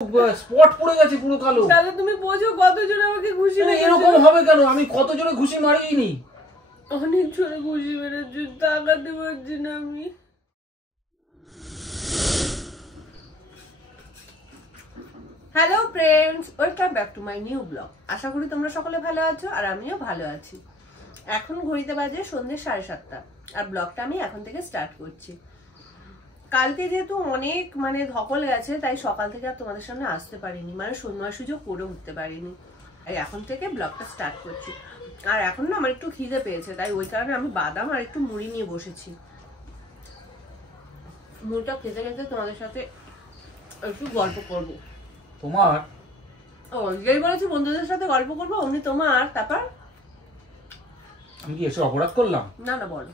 Spot পড়ে গেছে পুরো কালো। তাহলে তুমি বোঝো কত জোরে আমাকে ঘুষি মেরেছে। এরকম হবে কেন? আমি কত জোরে ঘুষি মারিনি। অনেক জোরে ঘুষি মেরেছে, তাকাতে পারছি না আমি। Hello friends, welcome back to my new blog. আশা করি তোমরা সকলে ভালো আছো আর আমিও ভালো আছি। এখন ঘড়িতে বাজে সন্ধ্যে 7:30 আর ব্লগটা আমি এখন থেকে স্টার্ট করছি। কালকে যেহেতু অনেক ধকল গেছে, তাই সকাল থেকে আর তোমাদের সামনে আসতে পারিনি, সময় সুযোগ করে উঠতে পারিনি। এখন থেকে ব্লগটা স্টার্ট করছি। আর এখন না আমার একটু খিদে পেয়েছে, তাই ওই কারণে আমি বাদাম আর একটু মুড়ি নিয়ে বসেছি। মুড়িটা খেতে খেতে তোমাদের সাথে একটু গল্প করবো। তোমার যেই বলেছি বন্ধুদের সাথে গল্প করবো অমনি তোমার। তারপর আমি কি এসে অপরাধ করলাম? না না, বলো।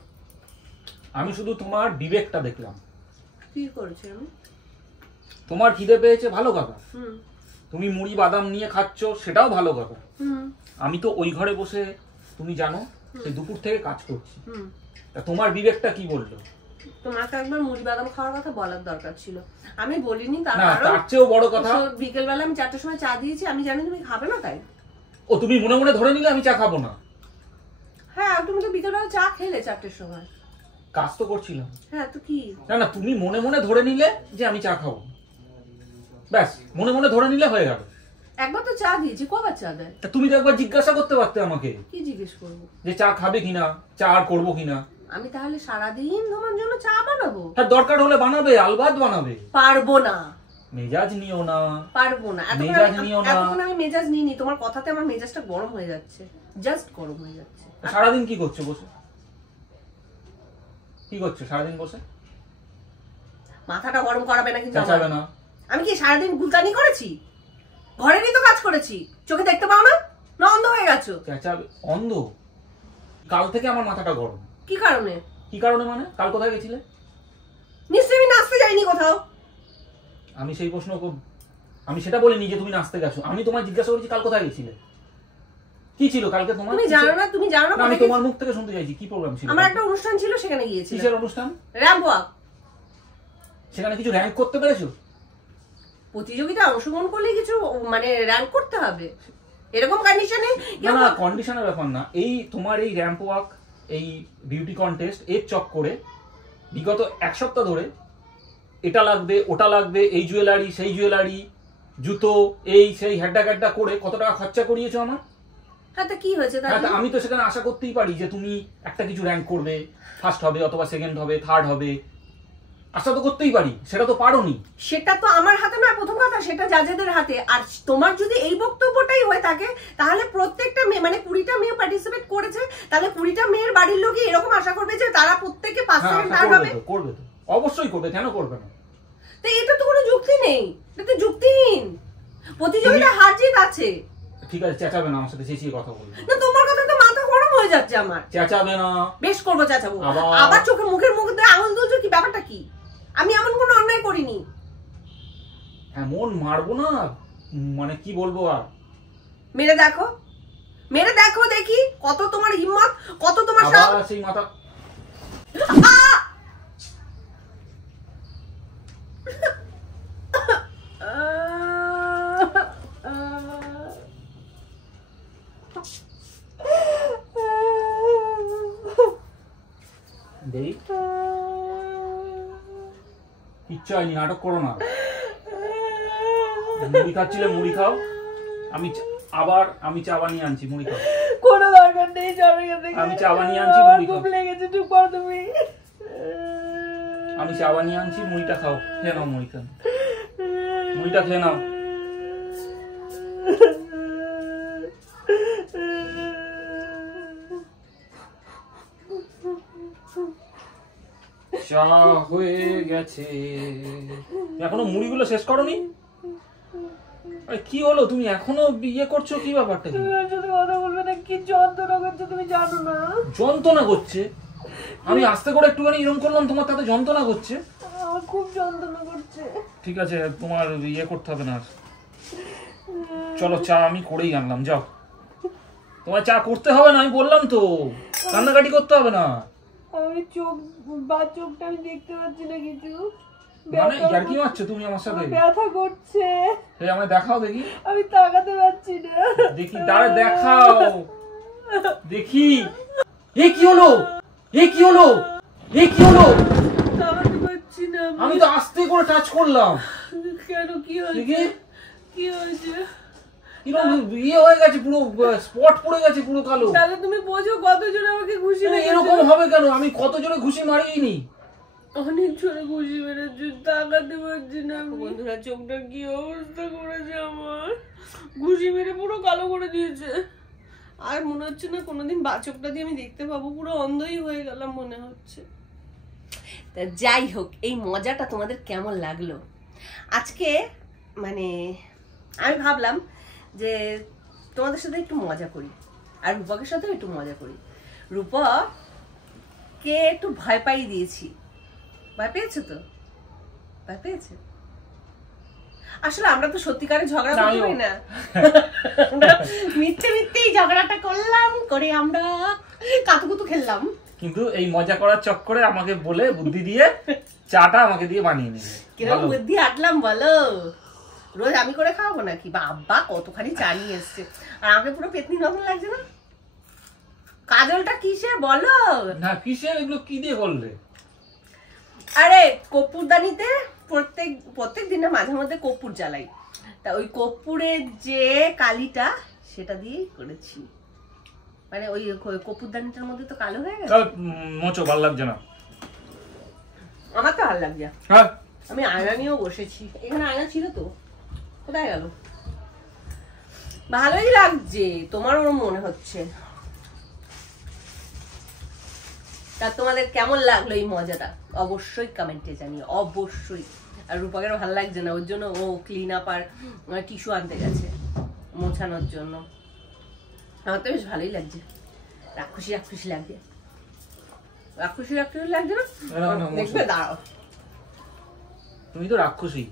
আমি শুধু তোমার বিবেকটা দেখলাম। কি করেছি আমি? তোমার খিদে পেয়েছে, ভালো কথা। তুমি মুড়ি বাদাম নিয়ে খাচ্ছ, সেটাও ভালো কথা। আমি তো ওই ঘরে বসে, তুমি জানো, সেই দুপুর থেকে কাজ করছি। তা তোমার বিবেকটা কি বললো? তোমাকে একবার মুড়ি বাদাম খাওয়ার কথা বলার দরকার ছিল, আমি বলিনি। তার চেয়েও বড় কথা, বিকেল বেলা আমি 4টার সময় চা দিয়েছি, আমি জানি তুমি খাবে না, তাই। ও তুমি মনে মনে ধরে নিলে আমি চা খাবো না? হ্যাঁ, তুমি তো বিকেল বেলা চা খেলে 4টার সময়। কাজ তো করছিলাম। হ্যাঁ, তো কি? না না, তুমি মনে মনে ধরে নিলে যে আমি চা খাবো, ব্যাস মনে মনে ধরে নিলে হয়ে গেল। একবার তো চা দিয়েছি, কবার চা দেয়? তা তুমি তো একবার জিজ্ঞাসা করতে পারতে আমাকে। কি জিজ্ঞেস করবো? যে চা খাবে কিনা, চা আর করবো কিনা। আমি তাহলে সারাদিন তোমার জন্য চা বানাবো? হ্যাঁ, দরকার হলে বানাবে, আলবাত বানাবে। পারবো না। মেজাজ নিও না। পারবো না, এতক্ষণ আমি মেজাজ নিইনি। তোমার কথাতে আমার মেজাজটা গরম হয়ে যাচ্ছে, জাস্ট গরম হয়ে যাচ্ছে। সারাদিন কি করছো বসে? কি করছো সারাদিন বসে? মাথাটা গরম করাবে না কিন্তু। চাচাবে না। আমি কি সারাদিন গুলকানি করেছি? ঘরেরই তো কাজ করেছি, চোখে দেখতে পাও না? না অন্ধ হয়ে গেছো? চাচাবে? অন্ধ? কাল থেকে আমার মাথাটা গরম। কি কারণে? কি কারণে মানে? কাল কোথায় গেছিলে? নিশ্চয়ই আমি নাচতে যাইনি কোথাও। আমি সেই প্রশ্ন, আমি সেটা বলিনি যে তুমি নাচতে গেছো। আমি তোমায় জিজ্ঞাসা করেছি কাল কোথায় গেছিলে, কি ছিল কালকে তোমার? তুমি জানো না, তুমি জানো না। আমি তোমার মুখ থেকে শুনতে চাইছি কি প্রোগ্রাম ছিল। আমার একটা অনুষ্ঠান ছিল, সেখানে গিয়েছি। কিসের অনুষ্ঠান? Ramp walk. সেখানে কিছু র্যাঙ্ক করতে পেরেছো? প্রতিযোগিতায় অংশগ্রহণ করলে কিছু র‍্যাঙ্ক করতে হবে, এরকম কন্ডিশনে? না, কন্ডিশনের ব্যাপার না। এই তোমার এই র‍্যাম্প ওয়াক, এই বিউটি কন্টেস্ট, এর চক্করে বিগত এক সপ্তাহ ধরে এটা লাগবে, ওটা লাগবে, এই জুয়েলারি, সেই জুয়েলারি, জুতো, এই সেই হেড্ডা গ্যাড্ডা করে কত টাকা খরচা করিয়েছো আমার। হ্যাঁ, তা কি হয়েছে? আমি তো সেখানে আশা করতেই পারি যে তুমি একটা কিছু র্যাঙ্ক করবে, ফার্স্ট হবে অথবা সেকেন্ড হবে, থার্ড হবে, আশা তো করতেই পারি। সেটা তো পারোনি। সেটা তো আমার হাতে নয়, প্রথম কথা, সেটা জাজেদের হাতে। আর তোমার যদি এই বক্তব্যটাই হয়ে থাকে, তাহলে প্রত্যেকটা মেয়ে 20টা মেয়ে পার্টিসিপেট করেছে, তাহলে 20টা মেয়ের বাড়ির লোকই এরকম আশা করবে যে তারা প্রত্যেকে 5 সেকেন্ড থার্ড হবে? করবে তো, অবশ্যই করবে, কেন করবে না? তো এটা তো কোনো যুক্তি নেই, এটা তো যুক্তিহীন। প্রতিযোগিতা হার জিত আছে। ঠিক আছে, চেঁচাবে না আমার সাথে, চেঁচিয়ে কথা বলবে না। তোমার কথা তো মাথা গরম হয়ে যাচ্ছে আমার। চেঁচাবে না। বেশ করবো, চেঁচাবো। আবার চোখে মুখের মধ্যে আঙুল তুলছো, কি ব্যাপারটা কি? আমি এমন কোনো অন্যায় করিনি। এমন মারবো না, কি বলবো আর। মেরে দেখো, মেরে দেখো, দেখি কত তোমার হিম্মত, কত তোমার সাহস। সেই মাথা কিচ্ছু হয়নি, নাটক করো না। মুড়ি খাচ্ছিলে, মুড়ি খাও। আমি চা বানিয়ে আনছি, মুড়ি খাও। কোনো দরকার নেই, আমি চা বানিয়ে আনছি, মুড়ি খাও। লেগেছে, চুপ করো তুমি। আমি চা বানিয়ে আনছি, মুড়িটা খাও। খেয়ে নাও, মুড়ি খাও, মুড়িটা খেয়ে নাও। চা হয়ে গেছে। এখনো মুড়িগুলো শেষ করোনি? কি হলো, তুমি এখনো ইয়ে করছো? কি ব্যাপারটা? কথা বলবে না, কি যন্ত্রণা করছে তুমি জানো না? যন্ত্রণা করছে? আমি আস্তে করে একটুখানি এরকম করলাম, তোমার তাতে যন্ত্রণা করছে? আমার খুব যন্ত্রণা করছে। ঠিক আছে, তোমার ইয়ে করতে হবে না। চলো, চা আমি করেই আনলাম, যাও। তোমার চা করতে হবে না, আমি বললাম তো, কান্নাকাটি করতে হবে না। আমি চোখটা আমি দেখতে পাচ্ছি না কিছু। মানে ইয়ার কি হচ্ছে তুমি আমার সাথে? ব্যথা করছে। এই আমায় দেখাও দেখি। আমি তাকাতে পারছি না। দেখি দাঁড়া দেখাও। দেখি। এ কি হলো? এ কি হলো? এ কি হলো? তাকাতে পারছি না। আমি তো আস্তে করে টাচ করলাম। কেন কি হয়েছে? দেখি কি হয়েছে? এরকম ইয়ে হয়ে গেছে, পুরো স্পট পড়ে গেছে পুরো কালো। তাহলে তুমি বোঝো কতজন আমাকে ঘুষি মেরেছে। এরকম হবে কেন? আমি কত জোরে ঘুষি মারিনি। অনেক জোরে ঘুষি মেরেছে, তাকাতে পারছি না। বন্ধুরা চোখটা কি অবস্থা করেছে আমার, ঘুষি মেরে পুরো কালো করে দিয়েছে। আর মনে হচ্ছে না কোনোদিন চোখটা দিয়ে আমি দেখতে পাবো, পুরো অন্ধই হয়ে গেলাম মনে হচ্ছে। তা যাই হোক, এই মজাটা তোমাদের কেমন লাগলো আজকে? মানে আমি ভাবলাম যে তোমাদের সাথে একটু মজা করি, আর রূপকের সাথেও একটু মজা করি। রূপককে একটু ভয় পাইয়ে দিয়েছি। ভয় পেয়েছো তো? ভয় পেয়েছে? আসলে আমরা তো সত্যিকারের ঝগড়া করতে পারি না, মিথ্যে মিথ্যেই ঝগড়াটা করলাম, করে আমরা কাতুকুতু খেললাম। কিন্তু এই মজা করার চক্করে আমাকে বলে বুদ্ধি দিয়ে চাটা আমাকে দিয়ে বানিয়ে নিবে। কিরকম বুদ্ধি হাঁটলাম বলো? রোজ আমি করে খাওয়াবো নাকি? বাবা কতখানি চা নিয়ে এসছে, আর আমাকে পুরো পেতনি মতন লাগছে না? কাজলটা কিসে বলো না? কিসের এগুলো? কি দিয়ে করলে? আরে কর্পূরদানিতে প্রত্যেক দিনে মাঝে মধ্যে কর্পূর জ্বালাই, তা ওই কর্পূরের যে কালিটা সেটা দিয়েই করেছি। মানে ওই কর্পূরদানিটার মধ্যে তো কালো হয়ে গেছে। মোচো ভালো লাগছে না আমার তো ভালো লাগছে। হ্যাঁ, আমি আয়না নিয়েও বসেছি, এখানে আয়না ছিল তো, কোথায় গেল? ভালোই লাগছে, তোমারও মনে হচ্ছে। তা তোমাদের কেমন লাগলো এই মজাটা অবশ্যই কমেন্টে জানিও, অবশ্যই। আর রূপকেরও ভালো লাগছে না, ওর জন্য ও ক্লিন আপ আর টিস্যু আনতে গেছে মোছানোর জন্য। আমার তো বেশ ভালোই লাগছে, রাক্ষসী রাক্ষসী লাগছে। রাক্ষসী রাক্ষসী লাগছে না? দেখবে দাঁড়াও, তুমি তো রাক্ষসী।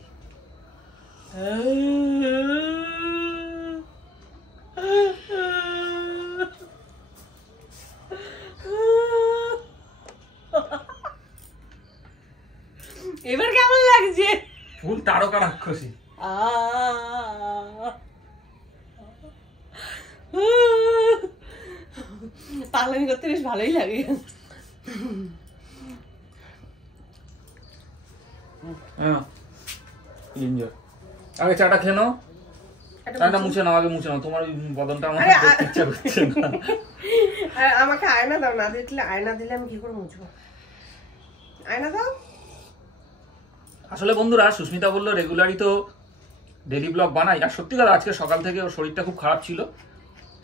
এবার কেমন লাগছে? ফুল তারকা রাক্ষসী। পাগলামি করতে বেশ ভালোই লাগে। আগে চাটা খেয়ে নাও, চাটা মুছে নাও, আগে মুছে নাও। তোমার ওই বদনটা আমার দেখতে ইচ্ছা করছে না। আমাকে আয়না দাও, না দিলে আয়না দিলে আমি কি করে মুছবো? আয়না দাও। আসলে বন্ধুরা, সুস্মিতা বললো রেগুলারই তো ডেলি ব্লগ বানাই, আর সত্যি কথা আজকে সকাল থেকে ওর শরীরটা খুব খারাপ ছিল,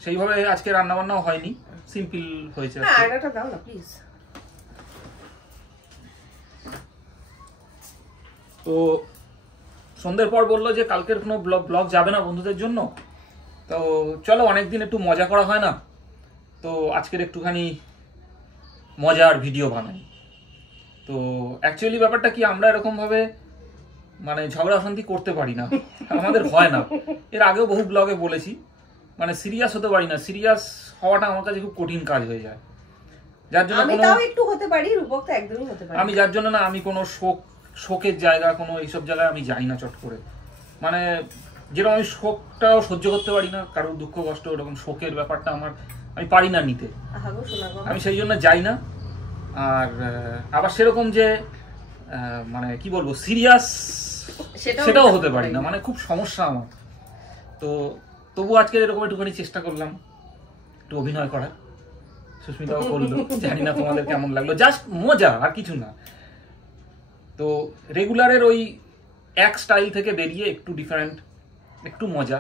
সেইভাবে আজকে রান্না বান্নাও হয়নি, সিম্পল হয়েছে। আয়নাটা দাও না প্লিজ। তো সন্ধ্যের পর বললো যে কালকের কোনো ব্লগ যাবে না বন্ধুদের জন্য, তো চলো অনেকদিন একটু মজা করা হয় না, তো আজকের একটুখানি মজার ভিডিও বানাই। তো অ্যাকচুয়ালি ব্যাপারটা কি, আমরা এরকমভাবে মানে ঝগড়া অশান্তি করতে পারি না, আমাদের হয় না। এর আগেও বহু ব্লগে বলেছি, মানে সিরিয়াস হতে পারি না, সিরিয়াস হওয়াটা আমার কাছে খুব কঠিন কাজ হয়ে যায়, যার জন্য আমি তাও একটু হতে পারি, রূপক তো একদমই হতে পারি। আমি যার জন্য না, আমি কোনো শোকের জায়গা, কোনো এইসব জায়গায় আমি যাই না চট করে। মানে যেরকম আমি শোকটাও সহ্য করতে পারি না, কারোর দুঃখ কষ্ট, ওরকম শোকের ব্যাপারটা আমি পারি না নিতে, আমি সেই জন্য যাই না। আর আবার সেরকম যে মানে কি বলবো, সিরিয়াস সেটাও হতে পারি না, মানে খুব সমস্যা আমার। তো তবু আজকে এরকম একটুখানি চেষ্টা করলাম একটু অভিনয় করার, সুস্মিতাও করলো, জানি না তোমাদের কেমন লাগলো, জাস্ট মজা আর কিছু না। তো রেগুলারের ওই এক স্টাইল থেকে বেরিয়ে একটু ডিফারেন্ট, একটু মজা।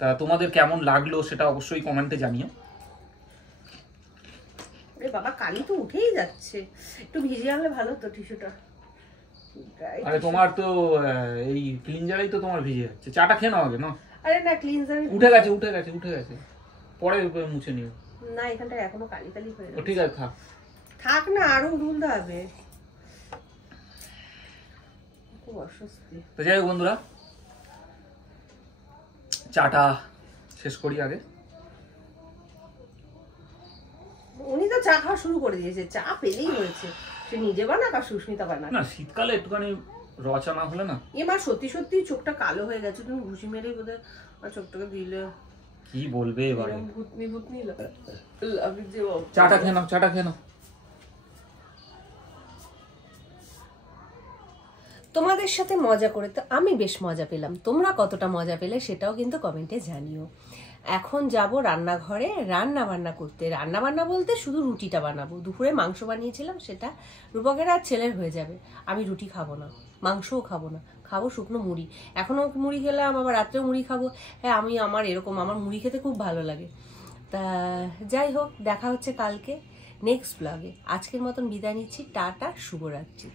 তা তোমাদের কেমন লাগলো সেটা অবশ্যই কমেন্টে জানিও। বাবা কালি তো উঠেই যাচ্ছে, একটু ভিজিয়ে আনলে ভালো হতো টিস্যুটা। আরে তোমার তো এই ক্লিনজারেই তো তোমার ভিজে যাচ্ছে, চাটা খেয়ে নাও আগে না। আরে না, ক্লিনজার উঠে গেছে, পরে মুছে নিও। না, এখানটা এখনো কালি কালি হয়ে গেছে। ঠিক আছে, থাক না, আরো ধুলতে হবে, খুব অস্বস্তি। তো যাই হোক বন্ধুরা, চাটা শেষ করি আগে। উনি তো চা খাওয়া শুরু করে দিয়েছে, চা পেলেই হয়েছে, সে নিজে বানাক আর সুস্মিতা বানাক। না, শীতকালে একটুখানি রচা না হলে না। মা সত্যি সত্যি চোখটা কালো হয়ে গেছে, তুমি ঘুষি মেরেই বোধহয় আমার চোখটাকে দিলে। কি বলবে এবারে? ভূতনি ভূতনি লাগছে। চাটা খেয়ে নাও, চাটা খেয়ে নাও। তোমাদের সাথে মজা করে তো আমি বেশ মজা পেলাম, তোমরা কতটা মজা পেলে সেটাও কিন্তু কমেন্টে জানিও। এখন যাব রান্নাঘরে রান্না বান্না করতে। রান্না বান্না বলতে শুধু রুটিটা বানাবো। দুপুরে মাংস বানিয়েছিলাম, সেটা রূপকের আর ছেলের হয়ে যাবে। আমি রুটি খাবো না, মাংসও খাবো না, খাবো শুকনো মুড়ি। এখনও মুড়ি খেলাম, আবার রাত্রেও মুড়ি খাবো। হ্যাঁ আমি আমার এরকম, আমার মুড়ি খেতে খুব ভালো লাগে। তা যাই হোক, দেখা হচ্ছে কালকে নেক্সট ব্লগে। আজকের মতন বিদায় নিচ্ছি, টাটা, শুভরাত্রি।